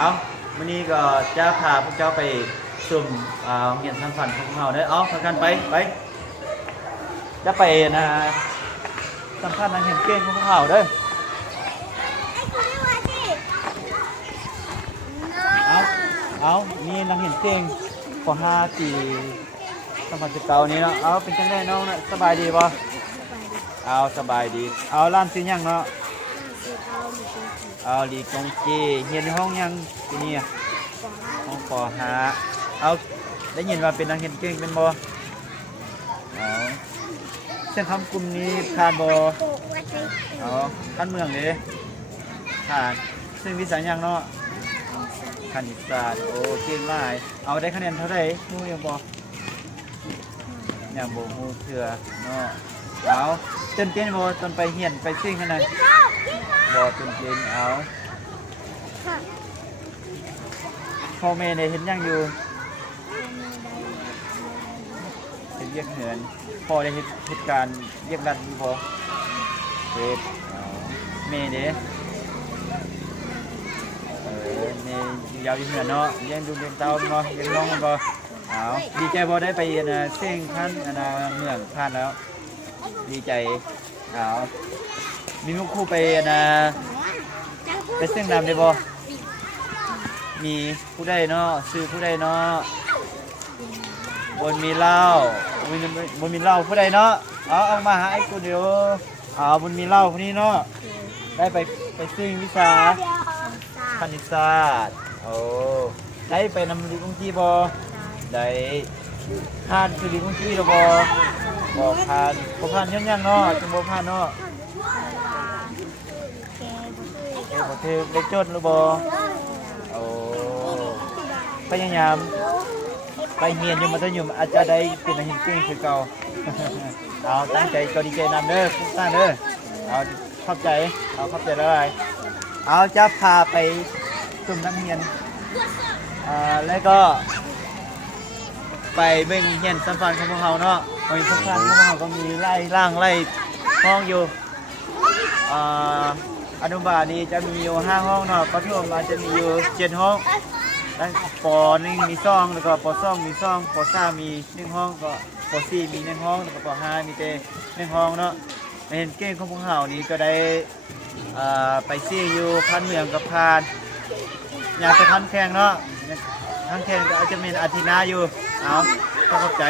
เอาวันนี้ก็จะพาพวกเจ้าไปชมเรียนทางฝันของพวกเราเด้อเอาพากันไปจะไปนะสัมภาษณ์นักเรียนเก่งของพวกเราเด้อเอานี่นักเรียนเก่งป .5 ปี2019นี้เนาะเอาเป็นจังได๋น้องนะสบายดีบ่เอาสบายดีเอาร้านซื้อหยังเนาะเอาลีกงจีเรียนในห้องยังที่นี่ห้องป .5 เอาได้ยินว่าเป็นนักเรียนเก่งเป็นบ่เอาเส้นคำกลุ่มนี้ผ่านบ่เอาการเมืองเด้ผ่านซึ่งวิสัยหยังเนาะคณิตศาสตร์โอ้เก่งหลายเอาได้คะแนนเท่าใดฮู้ยังบ่ยังบ่ฮู้เทื่อเนาะเอาตื่นเต้นบ่ตอนไปเรียนไปซิ่งขนาดบ่ตื่นเต้นเอาพ่อแม่ได้เห็นหยังอยู่เฮ็ดเวียกเหือนพ่อได้เฮ็ดเหตุการณ์เวียกรัฐอยู่บ่เฮ็ดเอาแม่เด้นี่ยาวอยู่เหนือเนาะเลี้ยงดูเลี้ยงเต้าเนาะเลี้ยงน้องมันบ่เอาดีใจบ่ได้ไปเสี่ยงพันเมืองผ่านแล้วดีใจเอามีมุกคู่ไปไปเสี่ยงนำได้บ่มีผู้ใดเนาะซื้อผู้ใดเนาะบนมีเหล้าบนมีเหล้าผู้ใดเนาะเอามาหาไอ้กูเดี๋ยวเอาบนมีเหล้าคนนี้เนาะได้ไปเสี่ยงวิชาคณิตศาสตร์โอ้ได้ไปนำลีกงจีบอได้ผ่านคือลีกงจีหรือบ่ผ่านยังเนาะจังบ่ผ่านเนาะบ่ถือเลขจดหรือบ่โอ้พยายามไปเรียนอยู่มัธยมอาจจะได้เป็นนักเรียนเก่งคือเก่าเอาตั้งใจก็ดีใจนำเด้อทุกท่านเด้อเอาเข้าใจเลยเอาจะพาไปชมนักเรียนแล้วก็ไปเบิ่งเรียนสัมพันธ์ของพวกเราเนาะโอ้ยสัมพันธ์ของพวกเราก็มีไล่ห้องอยู่อนุบาลนี้จะมีอยู่5ห้องเนาะประถมอาจจะมีอยู่7ห้องแล้วป .1 มี2แล้วก็ป .2 มี2ป .3 มี1ห้องก็ป .4 มี1ห้องแล้วก็ป .5 มีแต่1ห้องเนาะเห็นเก่งของพวกเรานี้ก็ได้ไปเสี่ยงอยู่พันเมืองกับพานอยากจะพันแข่งเนาะพันแข่งก็อาจจะมีอาทิตย์หน้าอยู่เอาขอบใจ